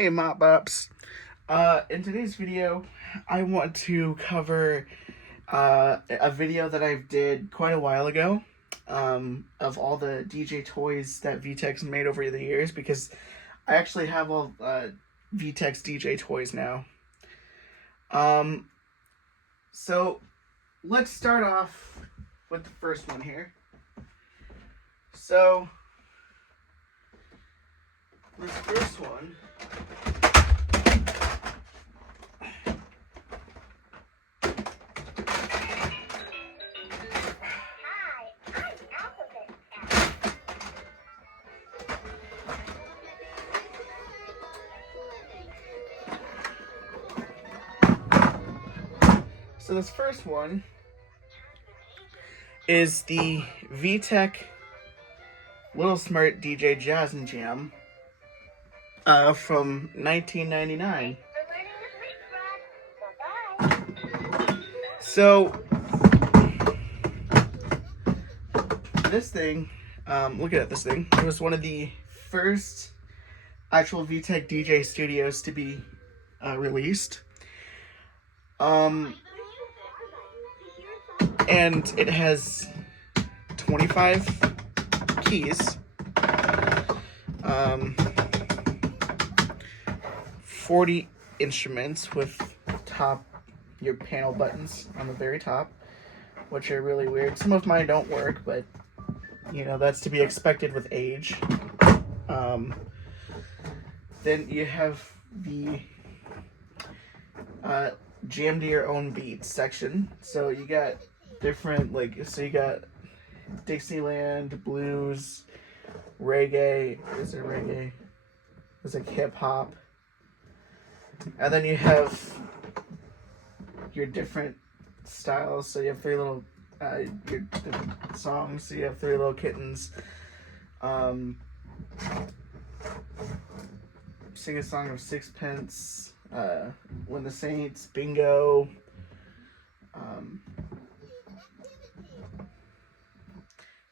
Hey Mop-Ups! In today's video, I want to cover a video that I did quite a while ago of all the DJ toys that Vtech's made over the years, because I actually have all Vtech's DJ toys now. So let's start off with the first one here. So this first one is the Vtech Little Smart DJ Jazz and Jam from 1999. So this thing, looking at this thing, it was one of the first actual Vtech DJ studios to be released. And it has 25 keys, 40 instruments with your panel buttons on the very top, which are really weird. Some of mine don't work, but you know, that's to be expected with age. Then you have the jam to your own beats section. So you got different, you got Dixieland, blues, reggae. Is it reggae? It's like hip hop. And then you have your different styles. So you have three little your different songs. So you have Three Little Kittens, Sing a Song of Sixpence, When the Saints, Bingo,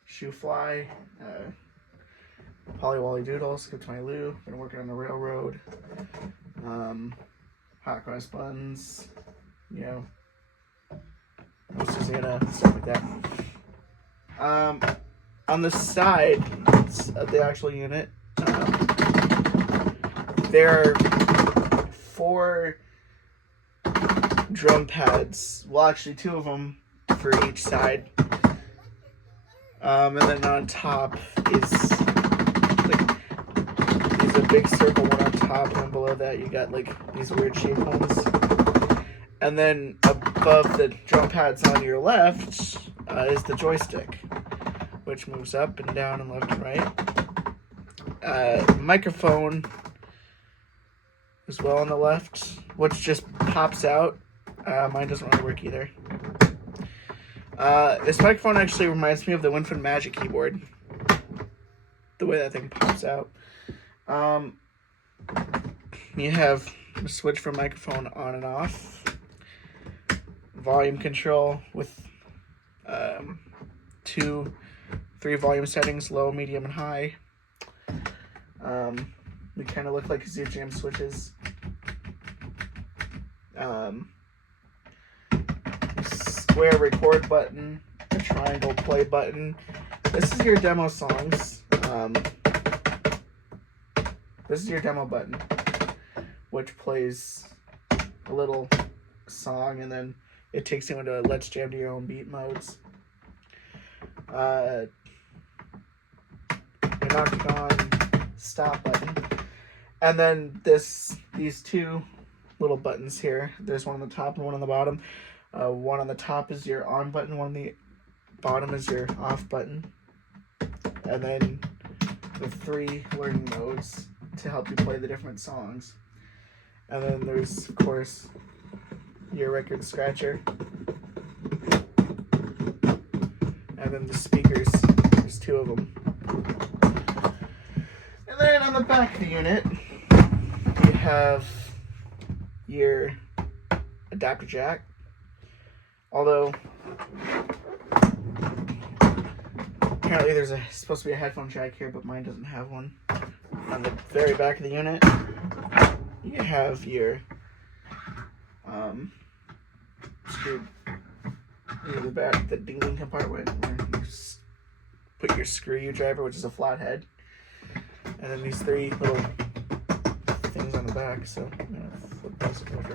Shoe Fly, Polly Wally Doodle, Skip to My Lou, Been Working on the Railroad, Hot Cross Buns, you know, I was just gonna start with that. On the side of the actual unit, there are 4 drum pads. Well, actually 2 of them for each side. And then on top is a big circle one on top, and then below that you got these weird shaped ones. And then above the drum pads on your left is the joystick, which moves up and down and left and right. Microphone as well on the left, which just pops out. Mine doesn't really work either. This microphone actually reminds me of the Winford Magic keyboard, the way that thing pops out. You have a switch for microphone on and off, volume control with 3 volume settings, low, medium, and high. They kind of look like Zoo Jam switches. Square record button, a triangle play button. This is your demo songs. This is your demo button, which plays a little song, and then it takes you into Let's Jam to Your Own Beat modes. An octagon stop button, and then these 2 little buttons here. There's one on the top and one on the bottom. One on the top is your on button, one on the bottom is your off button. And then the 3 learning modes to help you play the different songs. And then there's, of course, your record scratcher. And then the speakers, there's 2 of them. And then on the back of the unit, you have your adapter jack. Although apparently there's supposed to be a headphone jack here, but mine doesn't have one. On the very back of the unit, you have your screw, the dingling compartment where you put your screwdriver, which is a flathead, and then these 3 little things on the back. So I'm gonna flip those over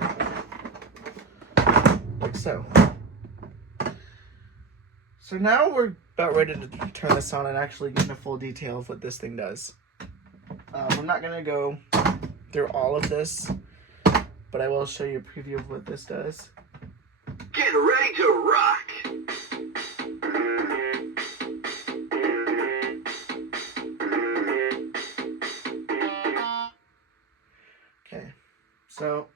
like so. So now we're about ready to turn this on and actually get into full detail of what this thing does. I'm not gonna go through all of this, but I will show you a preview of what this does. Get ready to rock! Okay, so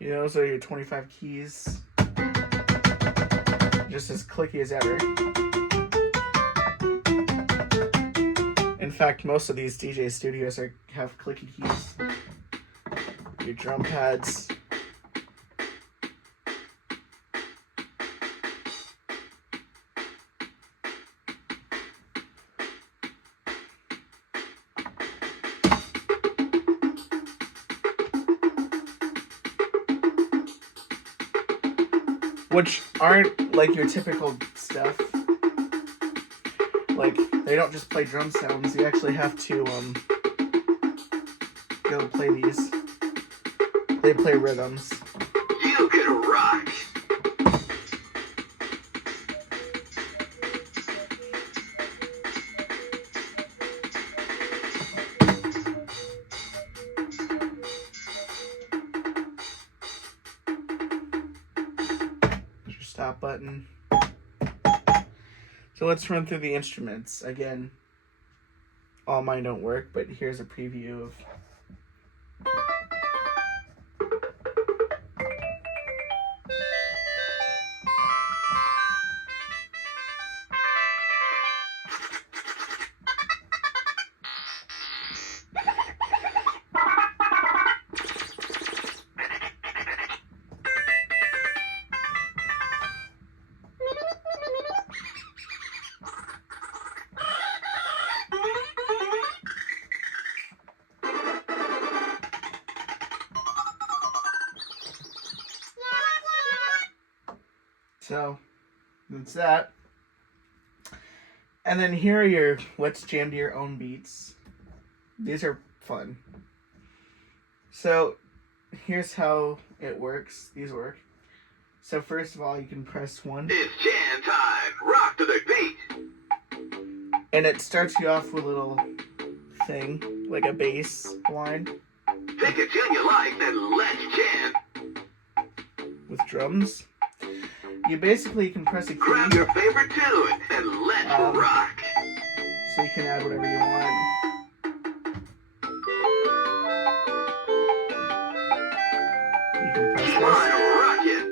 those are your 25 keys. Just as clicky as ever. In fact, most of these DJ studios have clicky keys. Your drum pads. Which aren't like your typical stuff. Like, they don't just play drum sounds, you actually have to go play these. They play rhythms. You can rock! Stop button. So let's run through the instruments. Again, all mine don't work, but here's a preview of so that's that. And then here are your let's jam to your own beats. These are fun. So here's how it works. These work. So first of all, you can press 1. It's jam time! Rock to the beat! And it starts you off with a little thing, like a bass line. Pick a tune you like, then let's jam! With drums. You basically can press a key. Grab your favorite tune and let's rock! So you can add whatever you want. You can press Keep this. on rocking!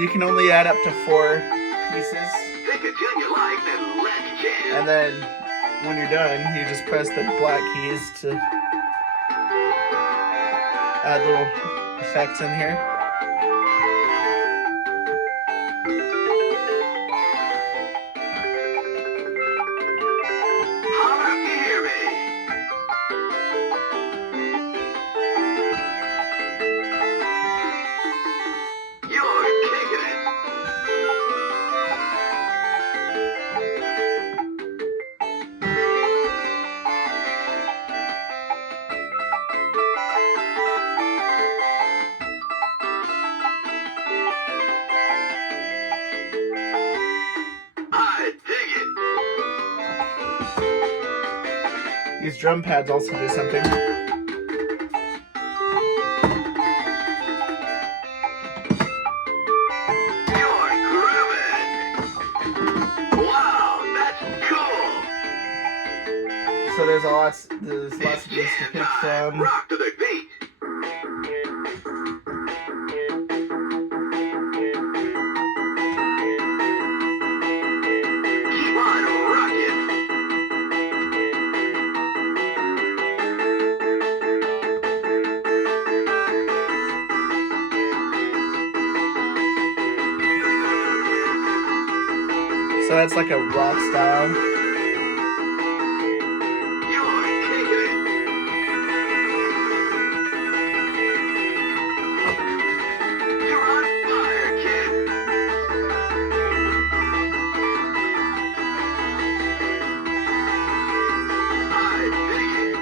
You can only add up to 4 pieces. Pick a tune you like, then let's jam! And then when you're done, you just press the black keys to add little effects in here. Holler if you hear me! You're kicking it! I dig it! These drum pads also do something. You're grooving! Wow, that's cool! So there's lots of these to Jam pick time! from. Rock to the beat! Keep on rocking! that's like a rock style. You're kicking it. You're on fire, kid. I dig it.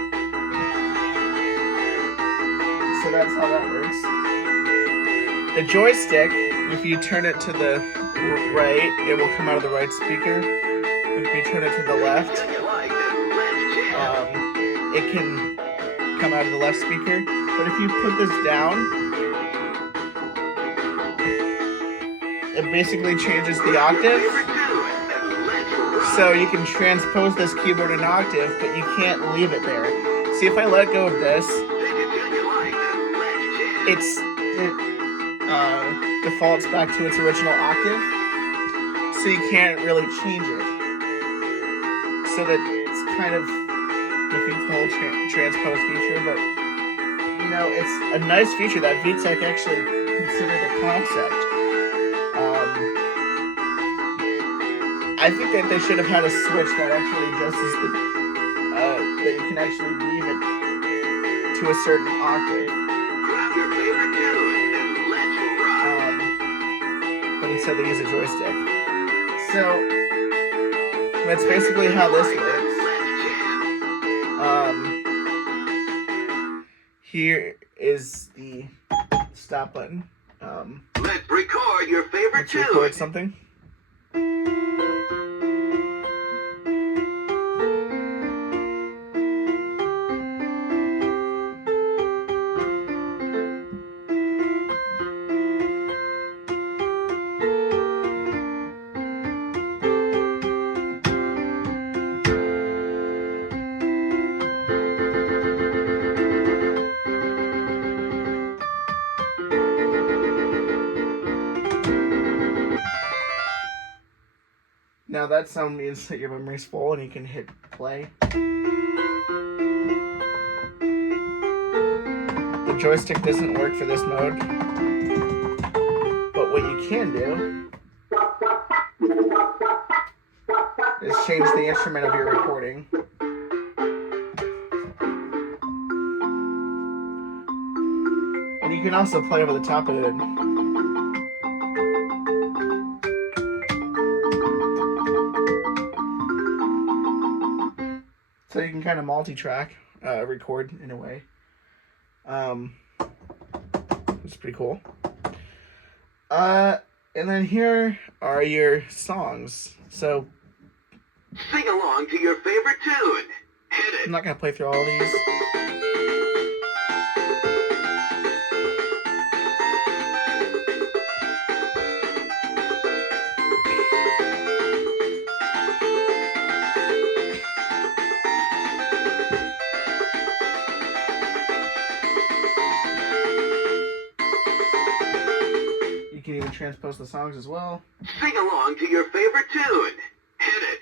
So that's how that works. The joystick, if you turn it to the right, it will come out of the right speaker. If you turn it to the left, You like this? Let's jam. it can come out of the left speaker. But if you put this down, it basically changes the octave. Favorite tune, and let's rock. So you can transpose this keyboard an octave, but you can't leave it there. See, if I let go of this, Take it till you like this. Let's jam. it defaults back to its original octave, so you can't really change it. So that it's kind of defeats the whole transpose feature, but you know, it's a nice feature that Vtech actually considered a concept. I think that they should have had a switch that actually adjusts that you can actually leave it to a certain octave. Grab your favorite tune and let's rock. But instead they use a joystick. So that's basically how this works. Here is the stop button. Let's record your favorite Let's tune. record something. Now that sound means that your memory's full and you can hit play. The joystick doesn't work for this mode, but what you can do is change the instrument of your recording. And you can also play over the top of it. So you can kind of multi-track record in a way. It's pretty cool. And then here are your songs. So Sing along to your favorite tune. Hit I'm it. not gonna play through all of these. You can even transpose the songs as well. Sing along to your favorite tune. Hit it.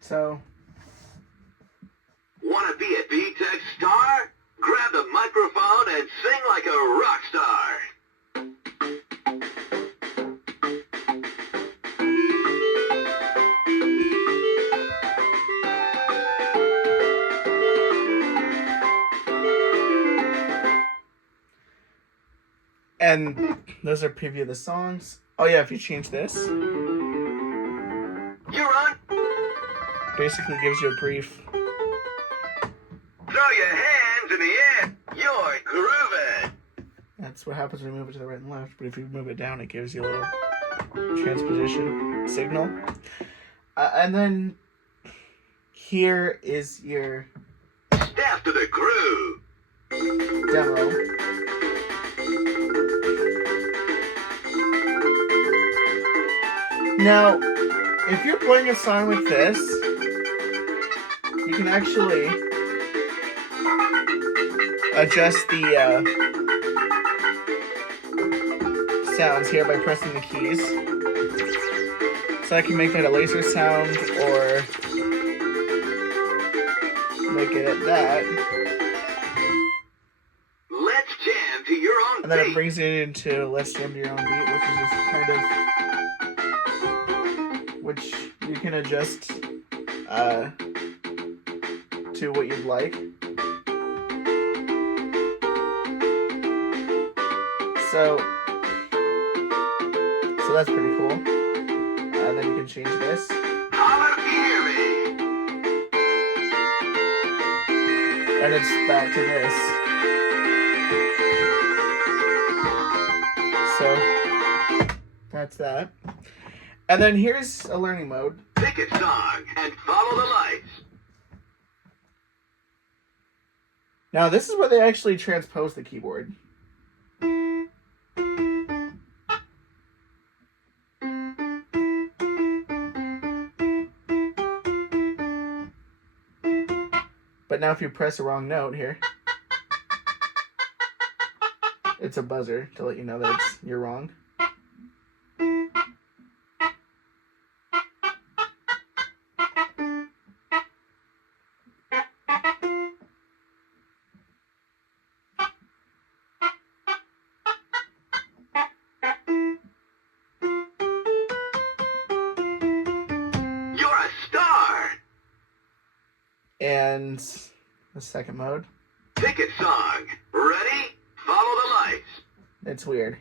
So Want to be a Vtech star? Grab the microphone and sing like a rock star. and those are preview of the songs. Oh yeah, if you change this, You're on. basically gives you a brief. Throw your hands in the air. You're grooving. That's what happens when you move it to the right and left. But if you move it down, it gives you a little transposition signal. And then here is your Step to the groove. demo. Now, if you're playing a song like this, you can actually adjust the sounds here by pressing the keys. So I can make that a laser sound or make it at that. Let's jam to your own And then it beat. brings it into Let's Jam to Your Own Beat, which is just kind of, which you can adjust to what you'd like. So that's pretty cool. And then you can change this. Holler if you hear me. And it's back to this. So that's that. And then here's a learning mode. Pick a song and follow the lights. Now this is where they actually transpose the keyboard. But now if you press the wrong note here, it's a buzzer to let you know that you're wrong. You're a star. And the second mode, Pick a song. Ready? Follow the lights. it's weird.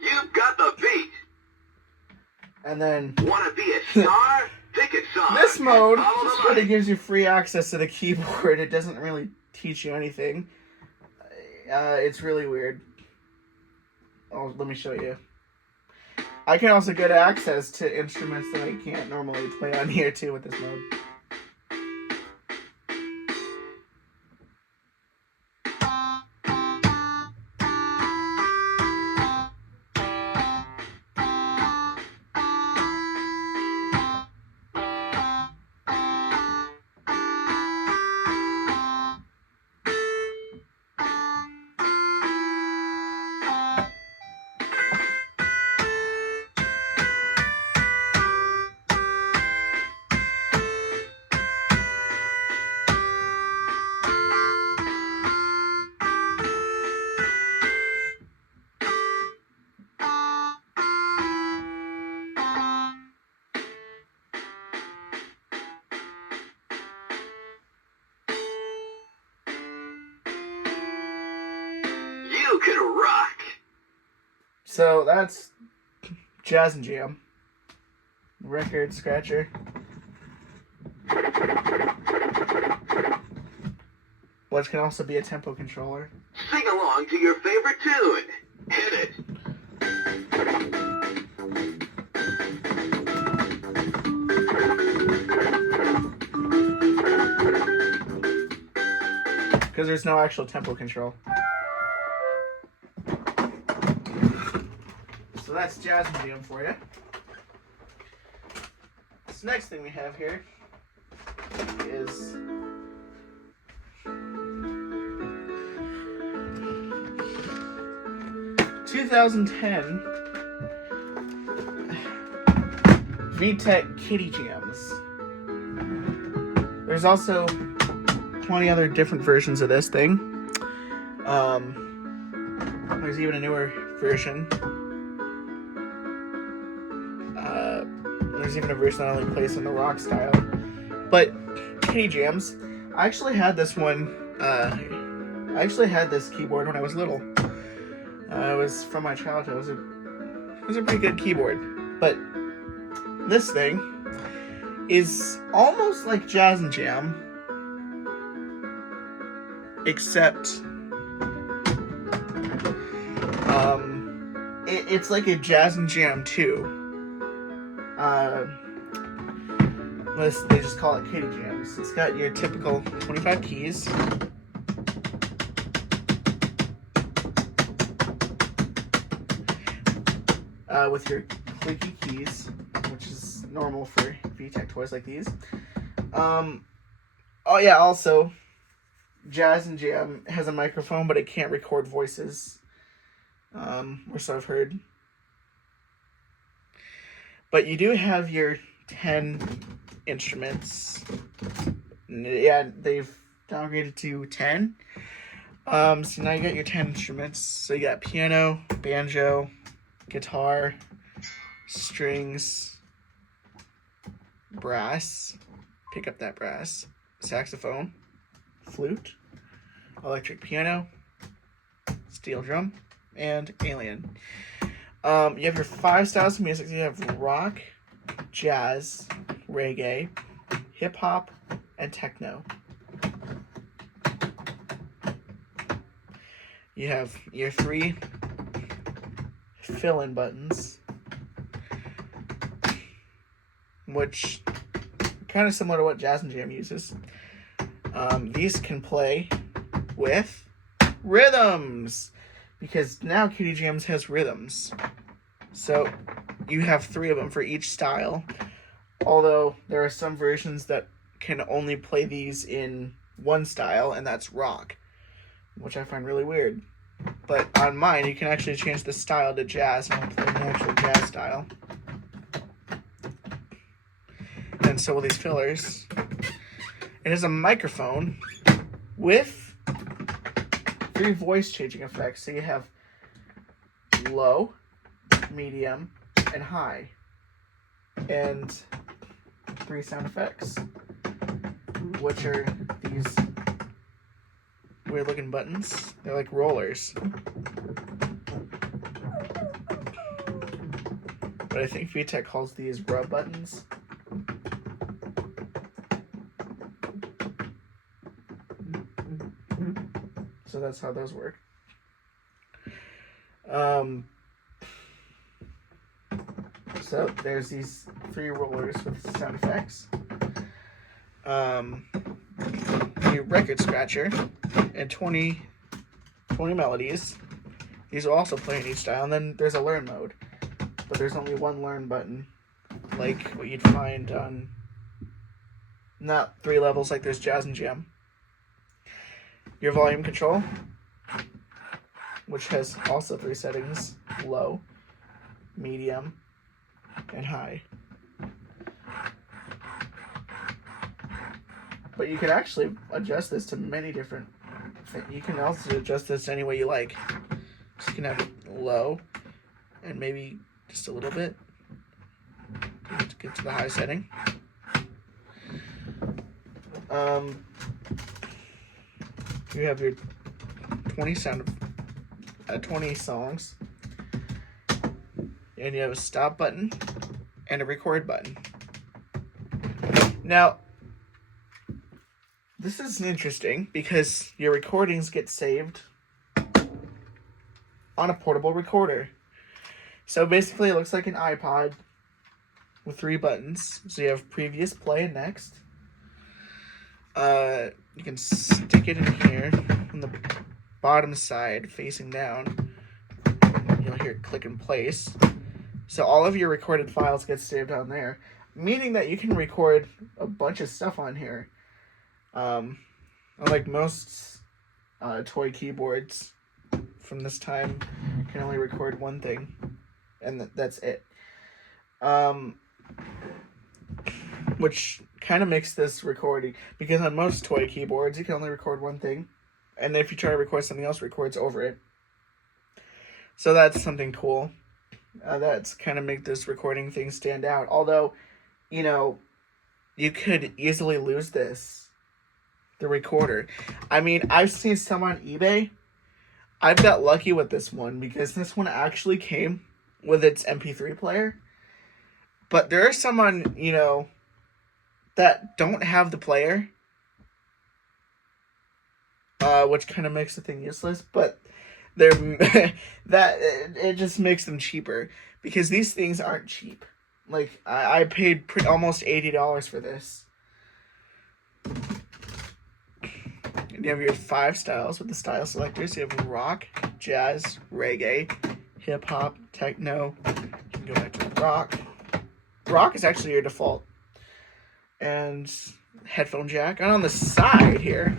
You've got the beat. And then Want to be a star? Pick a song. this mode and follow just the kind of lights. gives you free access to the keyboard. It doesn't really teach you anything. It's really weird. Oh, let me show you. I can also get access to instruments that I can't normally play on here too with this mode. You can rock. So that's Jazz and Jam. Record scratcher. Which can also be a tempo controller. Sing along to your favorite tune. Hit it. Because there's no actual tempo control. So that's Jazz and Jam for you. This next thing we have here is ...2010 Vtech Kitty Jams. There's also 20 other different versions of this thing. There's even a newer version. There's even a version that only plays in the rock style. But Kitty Jams, I actually had this one. I actually had this keyboard when I was little. It was from my childhood. It was a pretty good keyboard. But this thing is almost like Jazz and Jam, except it's like a Jazz and Jam 2. They just call it Kitty Jams. It's got your typical 25 keys. With your clicky keys, which is normal for Vtech toys like these. Oh yeah, also, Jazz and Jam has a microphone, but it can't record voices. Or so I've heard. But you do have your 10 instruments. Yeah, they've downgraded to 10. So now you got your 10 instruments. So you got piano, banjo, guitar, strings, brass, pick up that brass, saxophone, flute, electric piano, steel drum, and alien. You have your 5 styles of music. You have rock, jazz, reggae, hip-hop, and techno. You have your 3 fill-in buttons, which kind of similar to what Jazz and Jam uses. These can play with rhythms, because now Kitty Jams has rhythms. So you have 3 of them for each style, although there are some versions that can only play these in one style, and that's rock, which I find really weird. But on mine, you can actually change the style to jazz, and I'll play an actual jazz style. And so will these fillers. It has a microphone with 3 voice changing effects. So you have low, medium, and high. And 3 sound effects, which are these weird looking buttons. They're like rollers. But I think Vtech calls these rub buttons. So that's how those work. So there's these 3 rollers with sound effects. A record scratcher and 20 melodies. These will also play in each style. And then there's a learn mode, but there's only 1 learn button, like what you'd find on not 3 levels like there's Jazz and Jam. Your volume control, which has also 3 settings: low, medium, and high. But you can actually adjust this to many different things. You can also adjust this any way you like. So you can have low and maybe just a little bit to get to the high setting. You have your 20 songs, and you have a stop button and a record button. Now, this is interesting because your recordings get saved on a portable recorder. So basically it looks like an iPod with 3 buttons. So you have previous, play, and next. You can stick it in here on the bottom side facing down. You'll hear it click in place. So all of your recorded files get saved on there, meaning that you can record a bunch of stuff on here. Unlike most toy keyboards from this time, you can only record one thing, and that's it. which kind of makes this recording, because on most toy keyboards you can only record one thing, and if you try to record something else, it records over it. So that's something cool. That's kind of make this recording thing stand out. Although, you know, you could easily lose the recorder. I mean, I've seen some on eBay. I've got lucky with this one because this one actually came with its MP3 player. But there are some on, you know, that don't have the player, which kind of makes the thing useless. But they're it just makes them cheaper because these things aren't cheap. Like I paid almost $80 for this. And you have your 5 styles with the style selectors. You have rock, jazz, reggae, hip hop, techno. You can go back to rock. Rock is actually your default. And headphone jack. And on the side here,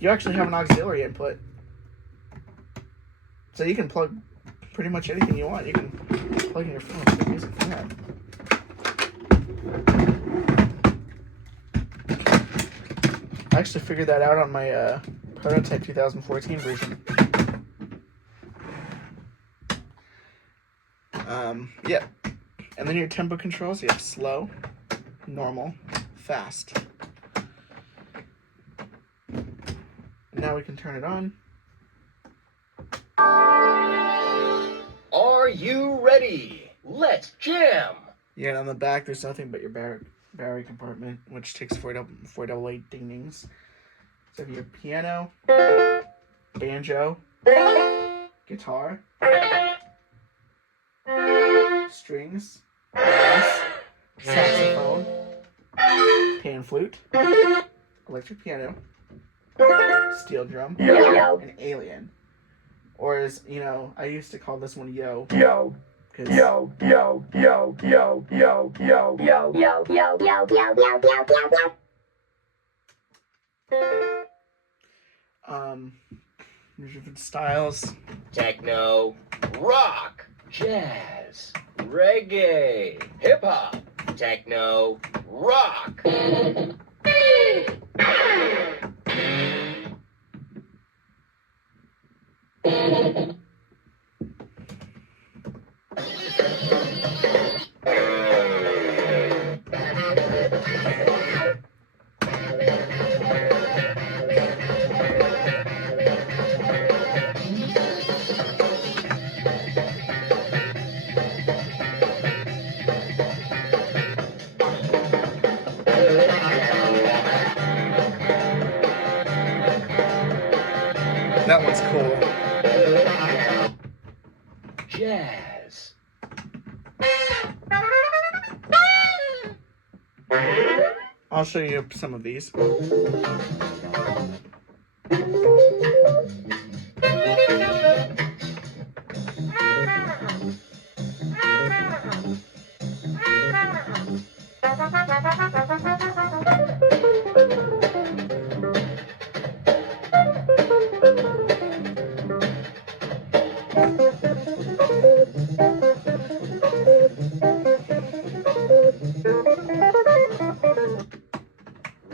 you actually have an auxiliary input. So you can plug pretty much anything you want. You can plug in your phone and play music from that. I actually figured that out on my prototype 2014 version. Yeah. And then your tempo controls, you have slow, normal, fast. And now we can turn it on. Are you ready? Let's jam! Yeah, and on the back, there's nothing but your battery compartment, which takes 488 ding-dings. So you have piano, banjo, guitar, strings, bass, saxophone, pan flute, electric piano, steel drum, and alien. Or as, you know, I used to call this one yo. Yo. Cause Yo, yo, yo, yo, yo, yo, yo, yo, yo, yo, yo, yo, yo, yo. There's different styles. Techno, rock, jazz, reggae, hip hop, techno, rock. That one's cool. Jazz. I'll show you some of these.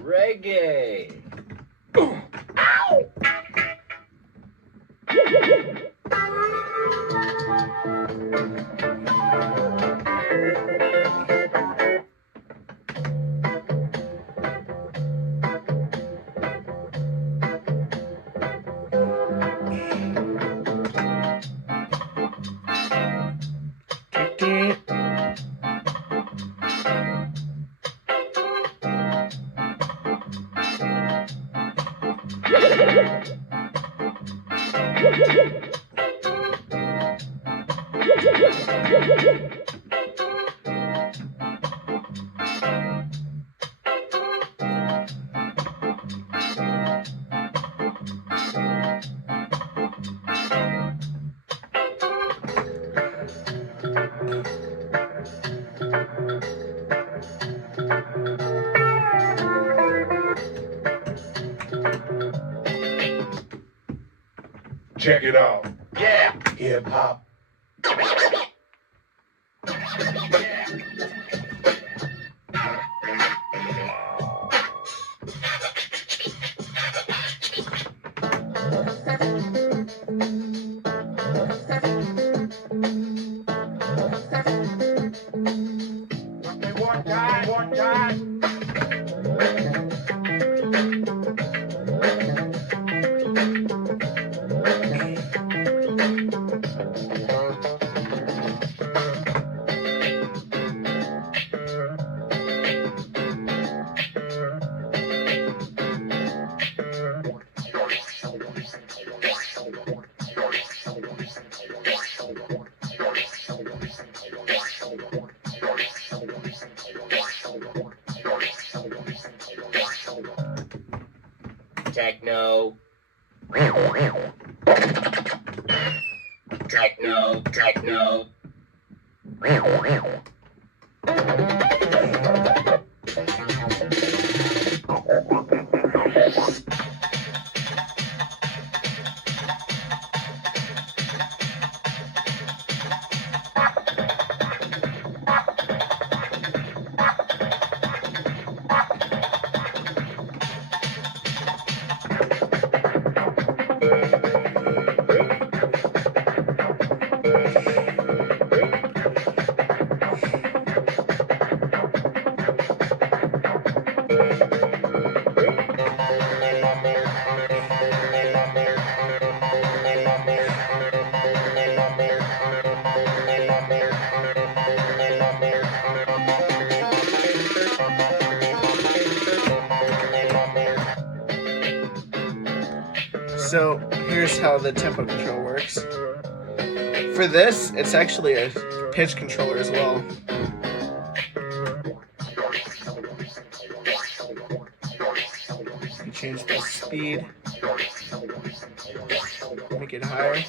Reggae. Check it out. Yeah. Hip hop. Yeah. Techno. Techno, techno. So here's how the tempo control works. For this, it's actually a pitch controller as well. You change the speed, make it higher.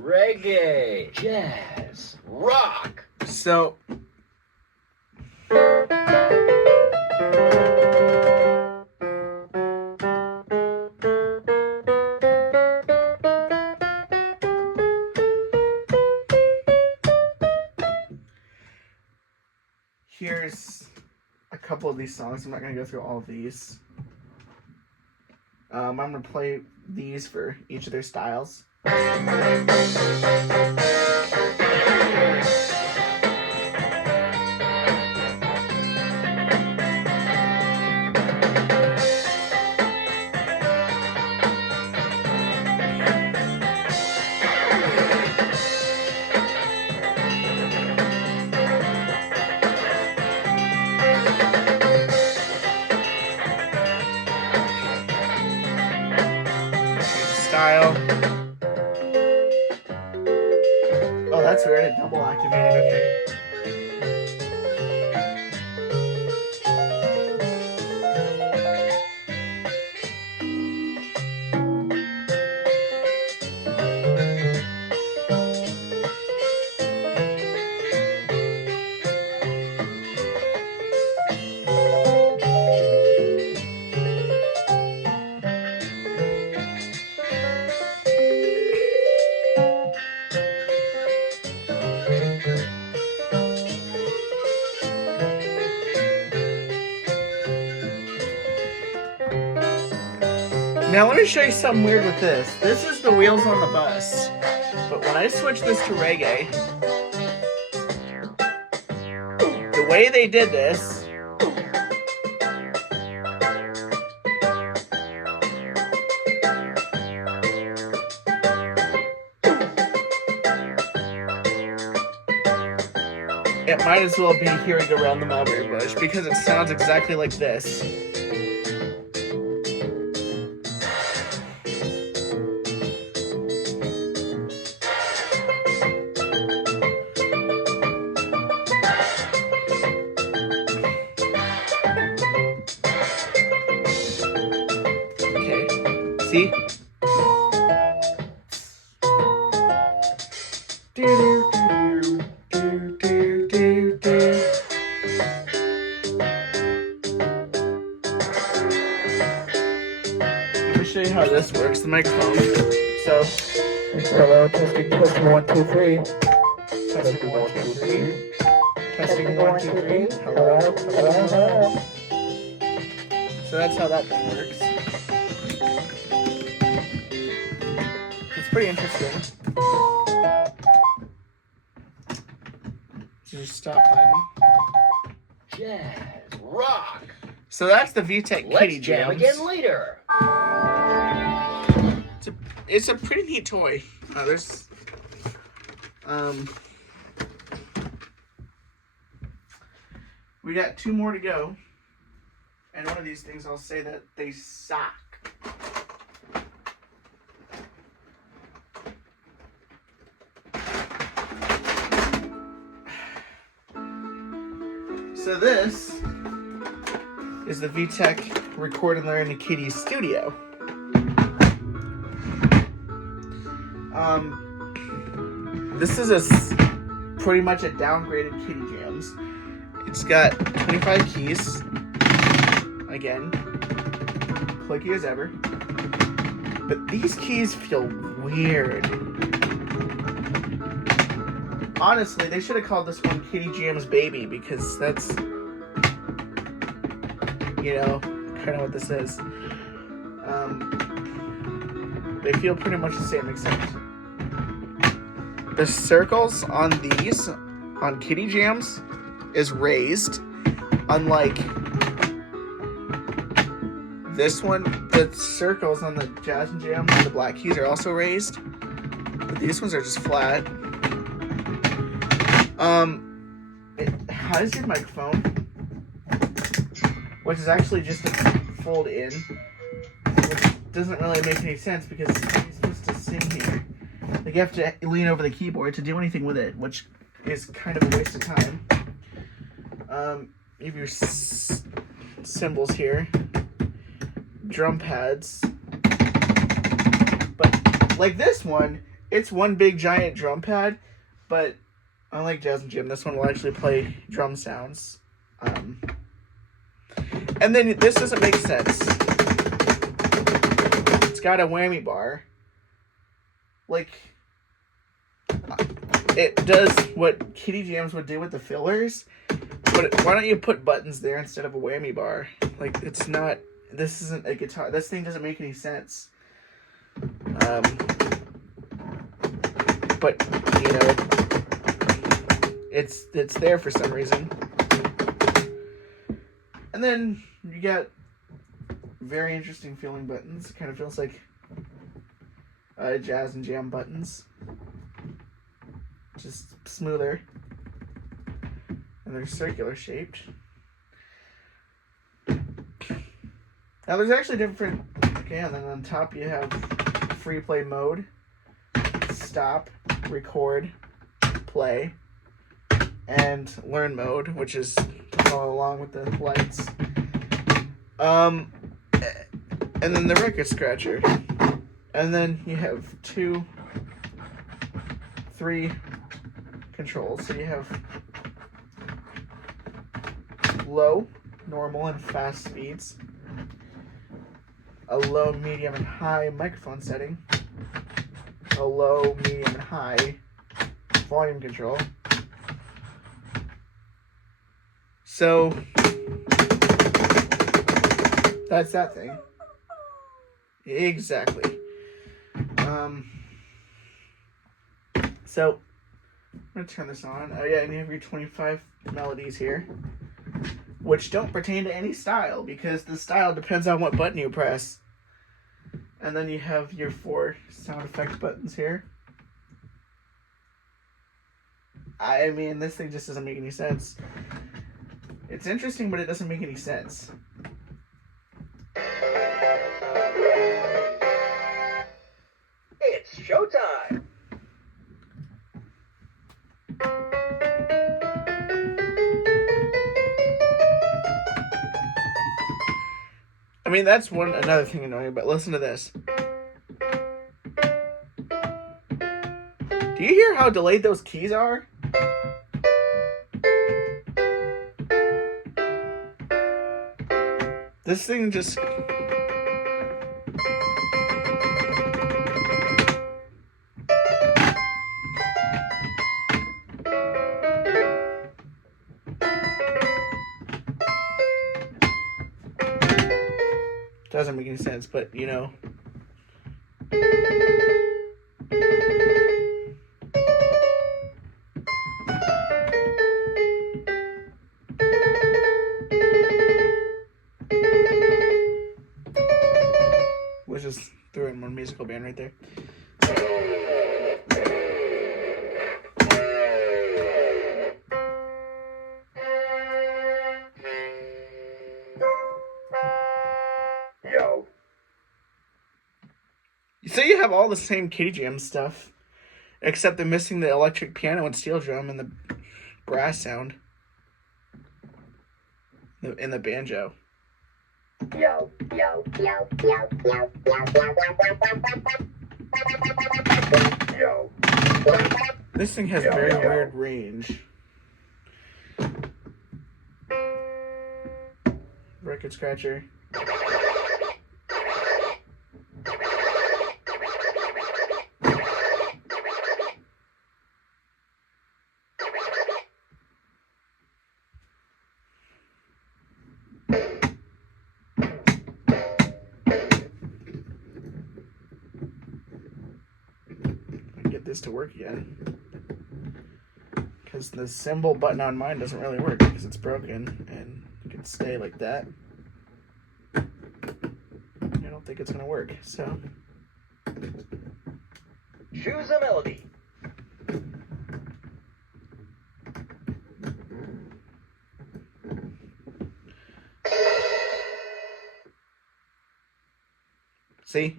Reggae, jazz, rock. So here's a couple of these songs. I'm not going to go through all of these. I'm going to play these for each of their styles. Style. Oh, that's weird. It double activated. Okay. Now let me show you something weird with this. This is the wheels on the bus. But when I switch this to reggae, the way they did this, it might as well be Hearing Around the Mulberry Bush because it sounds exactly like this. See? Let me show you how this works, the microphone. So, Hello, testing, 1, 2, 3. testing 1, 2, 3. Testing 1, 2, 3. Hello, hello, hello. So that's how that thing works. It's pretty interesting. Just stop button. Jazz, rock. So that's the Vtech Let's Kitty jam Jams. again later. It's a pretty neat toy. We got 2 more to go. And one of these things I'll say that they suck. So this is the Vtech Record and Learn Kitty Studio. This is pretty much a downgraded Kitty Jams. It's got 25 keys. Again, clicky as ever. But these keys feel weird. Honestly, they should have called this one Kitty Jams Baby, because that's, you know, kind of what this is. They feel pretty much the same, except the circles on these, on Kitty Jams, is raised. Unlike this one, the circles on the Jazz and Jam and the black keys are also raised. But these ones are just flat. It has your microphone, which is actually just a fold in, which doesn't really make any sense because it's supposed to sing here. Like, you have to lean over the keyboard to do anything with it, which is kind of a waste of time. You have your cymbals here, drum pads, but like this one, it's one big giant drum pad, but unlike Jazz and Jim, this one will actually play drum sounds. And then this doesn't make sense. It's got a whammy bar. Like, it does what Kitty Jams would do with the fillers, but why don't you put buttons there instead of a whammy bar? Like, it's not, this isn't a guitar. This thing doesn't make any sense. But, you know, it's there for some reason. And then you got very interesting feeling buttons. It kind of feels like Jazz and Jam buttons. Just smoother. And they're circular shaped. Now there's actually different, okay, and then on top you have free play mode, stop, record, play, and learn mode, which is to follow along with the lights. And then the record scratcher. And then you have 3 controls. So you have low, normal, and fast speeds. A low, medium, and high microphone setting. A low, medium, and high volume control. So that's that thing. Exactly. So I'm gonna turn this on. Oh yeah, and you have your 25 melodies here, which don't pertain to any style because the style depends on what button you press. And then you have your 4 sound effect buttons here. I mean, this thing just doesn't make any sense. It's interesting, but it doesn't make any sense. It's showtime! I mean, that's another thing annoying, but listen to this. Do you hear how delayed those keys are? This thing just... doesn't make any sense, but you know. We'll just throw in one musical band right there. So you have all the same Kitty Jam stuff, except they're missing the electric piano and steel drum and the brass sound. In the banjo. Yo, yo, yo, yo, yo, yo, yo. This thing has very weird range. Record scratcher. Get this to work again, because the symbol button on mine doesn't really work because it's broken, and it can stay like that. I don't think it's gonna work, so Choose a melody. see.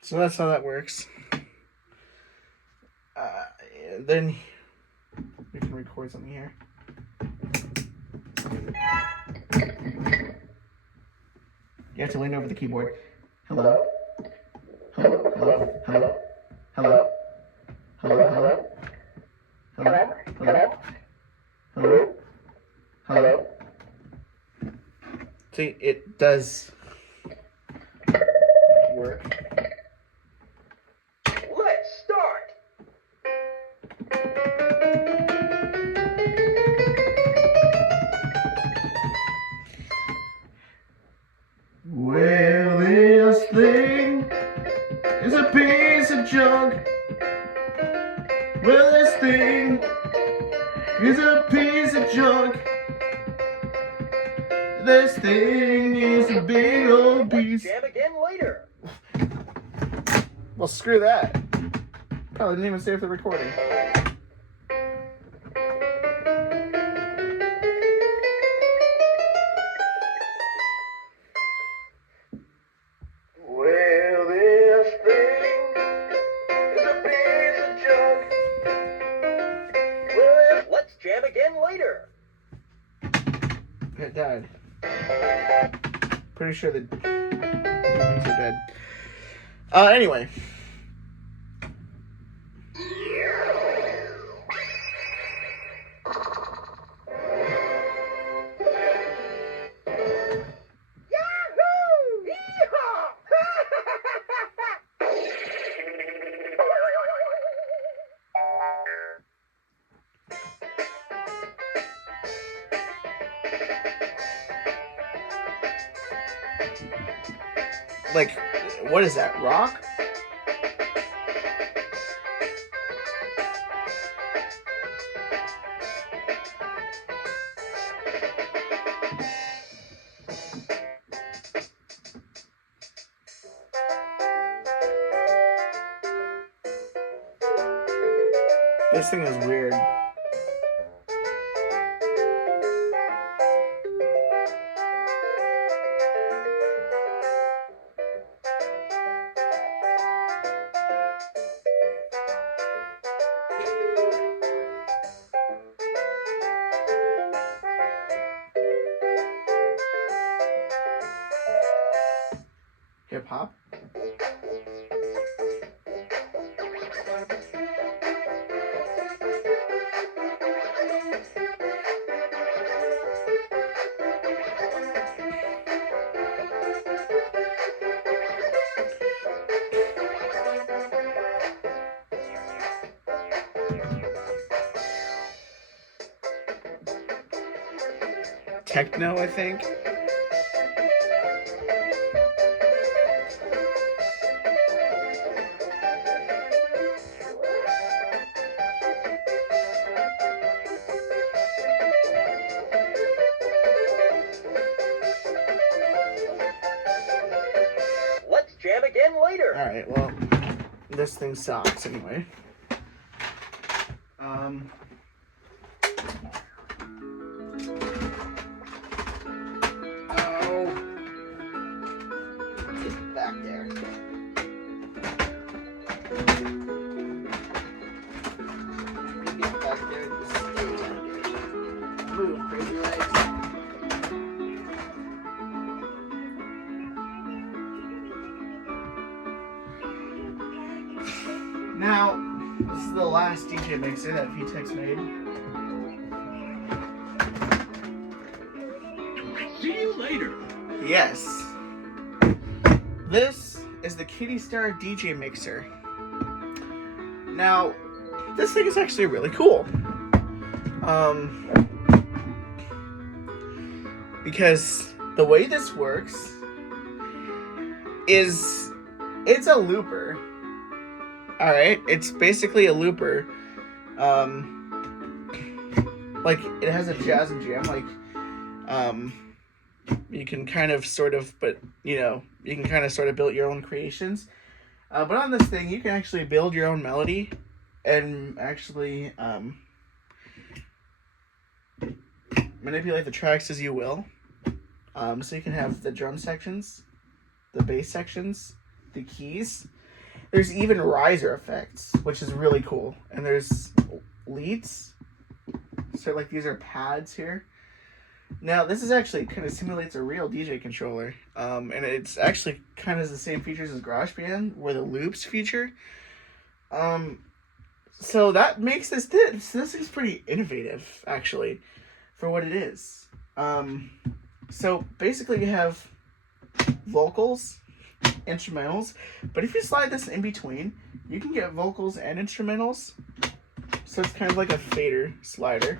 So that's how that works. Then we can record something here. You have to lean over the keyboard. Hello. Hello. Hello. Hello. Hello. Hello. Hello. Hello. Hello. Hello. Hello. See, it does work. Let's start. Well, this thing is a piece of junk. Well, this thing is a piece of junk. This thing is a big old piece. Jam again later. Well, screw that. Probably didn't even save the recording. Well, this thing is a piece of junk. Well, let's jam again later. It died. Pretty sure the humans are dead. Anyway. Like, what is that, rock? This thing is weird. Hip hop. Techno, I think. jam again later. Alright, well, this thing sucks anyway. Oh. Get back there. Get back there and just stay down there. Move, crazy legs. Now, this is the last DJ mixer that Vtech's made. See you later. Yes. This is the Kitty Star DJ mixer. Now, this thing is actually really cool. Because the way this works is it's a looper. Alright, it's basically a looper. Like, it has a jazz and jam, like, you can kind of sort of, but, you know, you can kind of sort of build your own creations. But on this thing, you can actually build your own melody and actually, manipulate the tracks as you will. So you can have the drum sections, the bass sections, the keys. There's even riser effects, which is really cool. And there's leads. So like these are pads here. Now this is actually kind of simulates a real DJ controller. And it's actually kind of the same features as GarageBand, where the loops feature. So that makes this is pretty innovative, actually, for what it is. So basically you have vocals, instrumentals, but if you slide this in between, you can get vocals and instrumentals. So it's kind of like a fader slider.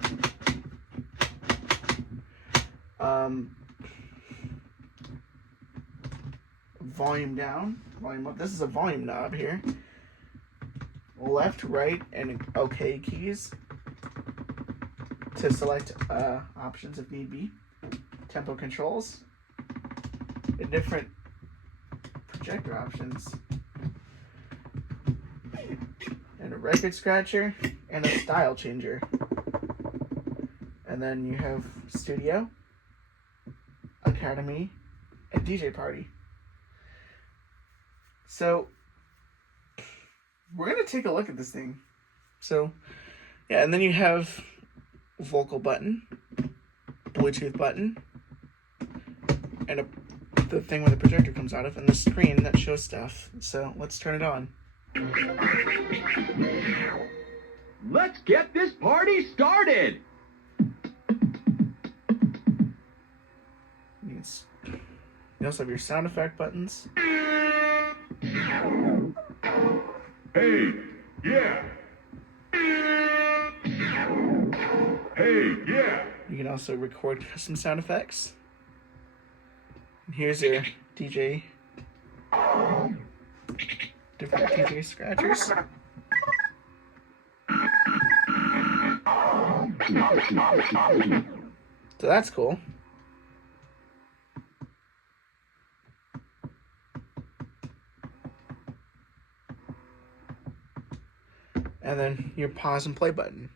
Volume down, volume up. This is a volume knob here. Left, right, and OK keys to select options if need be. Tempo controls. And different projector options. And a record scratcher and a style changer. And then you have Studio, Academy, and DJ Party. So we're going to take a look at this thing. So, yeah, and then you have vocal button, Bluetooth button, and the thing where the projector comes out of, and the screen that shows stuff. So let's turn it on. Let's get this party started. You also have your sound effect buttons. Hey, yeah. Hey, yeah. You can also record custom sound effects. And here's your DJ. Different DJ scratchers. So that's cool. And then your pause and play button.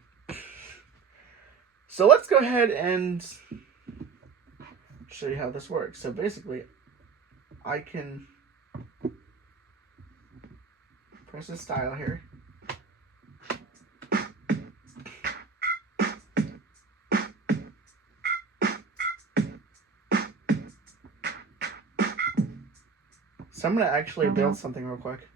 So let's go ahead and show you how this works. So basically, I can press a style here. So I'm going to actually build something real quick.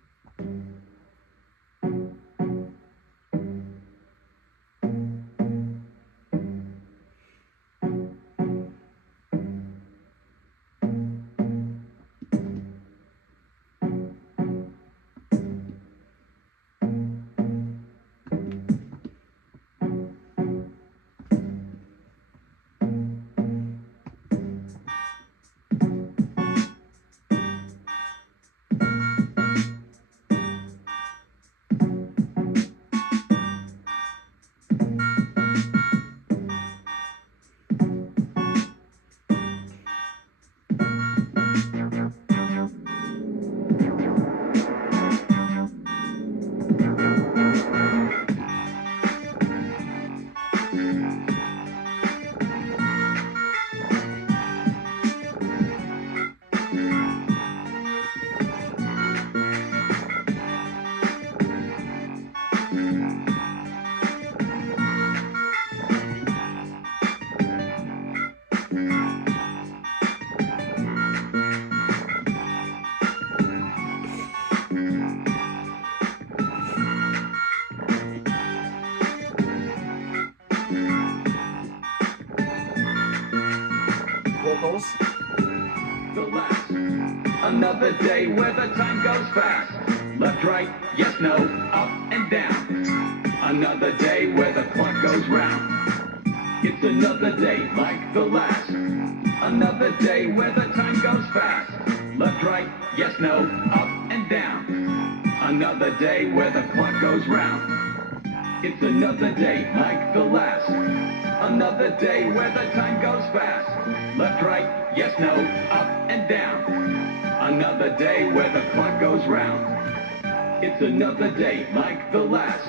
vocals. The last. Another day where the time goes fast. Left, right, yes, no, up and down. Another day where the clock goes round. It's another day like the last. Another day where the time goes fast. Left, right, yes, no, up and down. Another day where the clock goes round. It's another day like the last. Another day where the time goes fast. Left, right, yes, no, up and down. Another day where the clock goes round. It's another day like the last.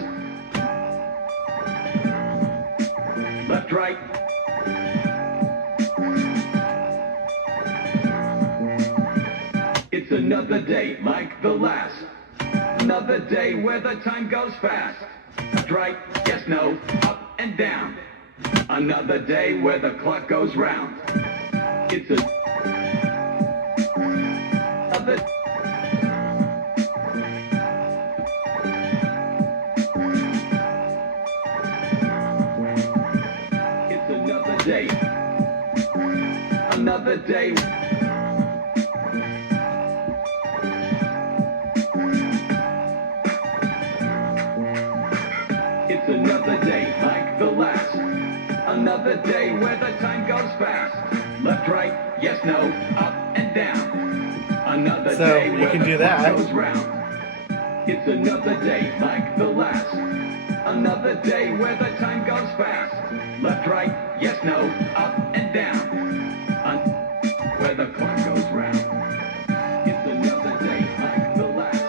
Left, right. It's another day like the last. Another day where the time goes fast. Left, right, yes, no, up and down. Another day where the clock goes round. It's another. It's another day. Another day. It's another day like the last. Another day where the time goes fast. Left, right, yes, no, up and down. Another So, day you where can the do clock that. goes round. It's another day like the last. Another day where the time goes fast. Left, right, yes, no, up and down. Where the clock goes round. It's another day like the last.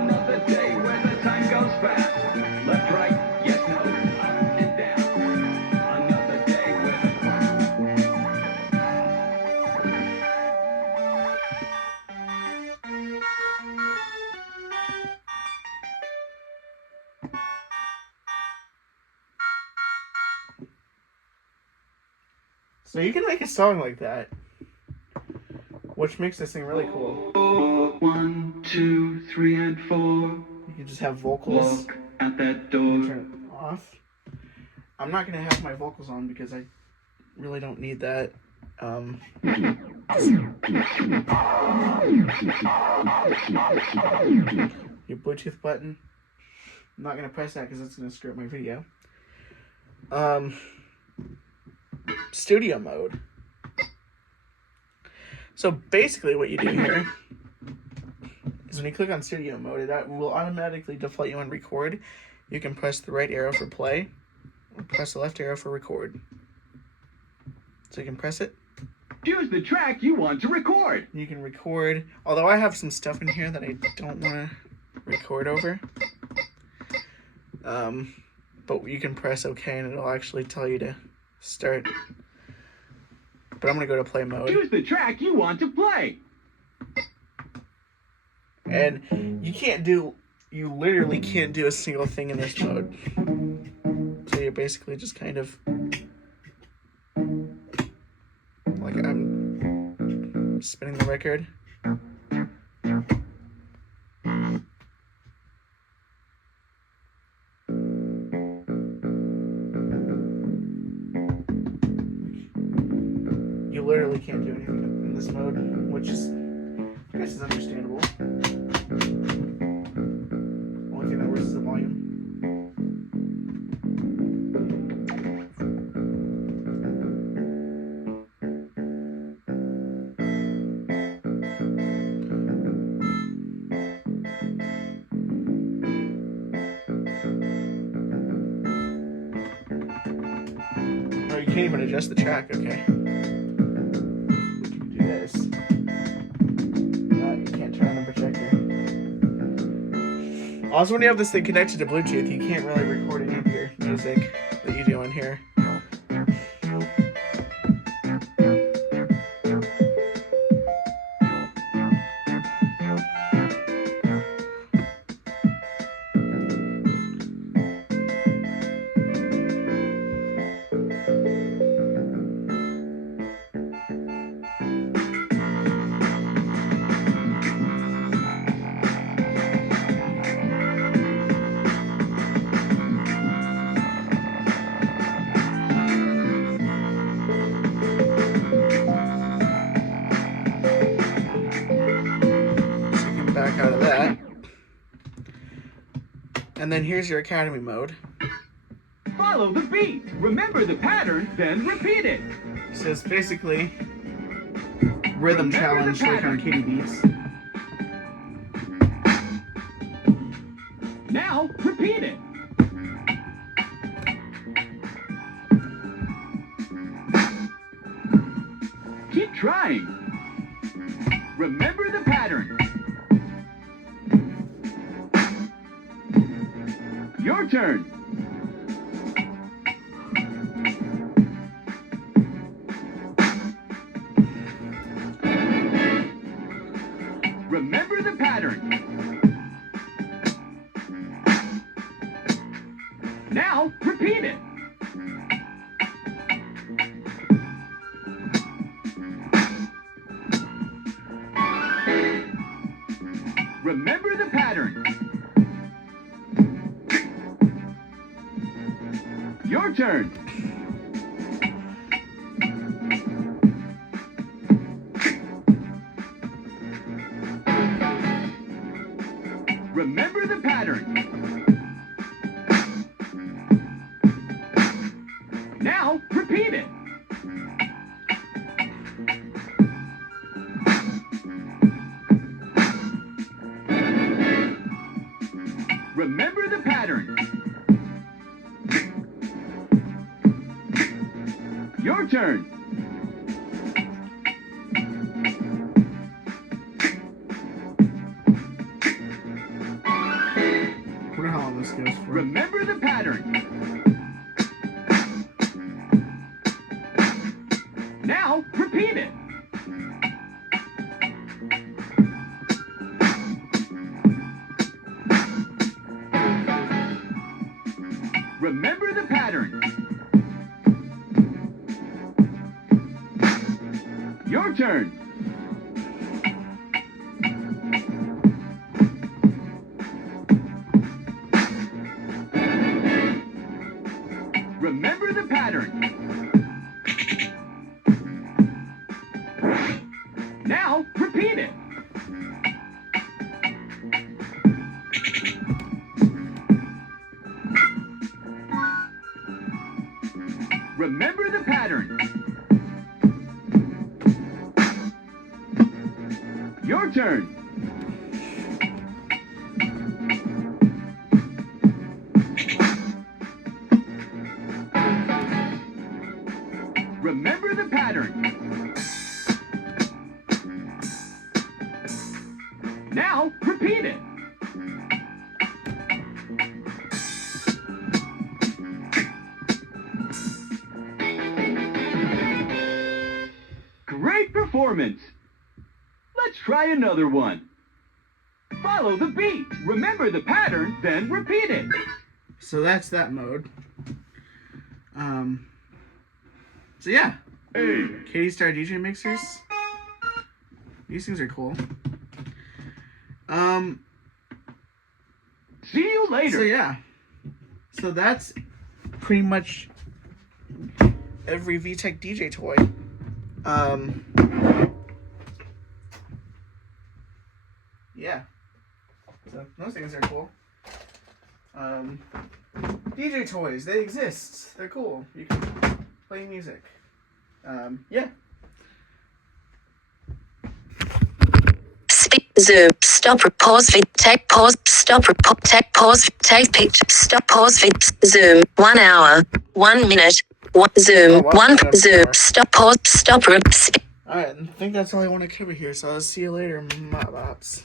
Another day where the time goes fast. Left, right, yes, no, up and down. Another day where the clock. So you can make a song like that, which makes this thing really cool. 1, 2, 3, and 4. You can just have vocals. Look at that Turn door. it off. I'm not gonna have my vocals on because I really don't need that. Your Bluetooth button. I'm not gonna press that because it's gonna screw up my video. Studio mode. So basically what you do here is when you click on studio mode, it will automatically default you on record. You can press the right arrow for play, or press the left arrow for record. So you can press it. Choose the track you want to record. You can record, although I have some stuff in here that I don't want to record over. But you can press OK and it'll actually tell you to start. But I'm going to go to play mode. Choose the track you want to play. And you literally can't do a single thing in this mode. So you're basically just kind of, like I'm spinning the record. You literally can't do anything in this mode, which is, I guess, is understandable. Only thing that works is the volume. Oh, you can't even adjust the track, okay. Do this. You can't turn on the projector. Also, when you have this thing connected to Bluetooth, you can't really record any of your music that you do on here. that. And then here's your Academy mode. Follow the beat. Remember the pattern, then repeat it. So it's basically rhythm challenge like on Kitty Beats. Now repeat it. Keep trying. Remember the pattern. Your turn. Remember the pattern. Now repeat it. Remember the pattern. Your turn. Remember the pattern. Now repeat it. Remember the pattern. Your turn. I wonder how long this goes for. Remember the pattern. Now repeat it. Remember the pattern. Your turn. Remember the pattern. Now repeat it. Remember the pattern. Your turn. Remember the pattern. Now repeat it. Great performance. Let's try another one. Follow the beat. Remember the pattern, then repeat it. So that's that mode. So yeah. Hey. Katie Star DJ mixers. These things are cool. See you later. So yeah. So that's pretty much every Vtech DJ toy. Yeah. So those things are cool. DJ toys, they exist. They're cool. You can play music. Yeah. Zoom, stop, pause, take, pause, stop, take, pause, take picture, stop, pause, Zoom, 1 hour, 1 minute, Zoom, Oh, wow. Zoom, stop, pause, stop, Alright, I think that's all I want to cover here, so I'll see you later, my bops.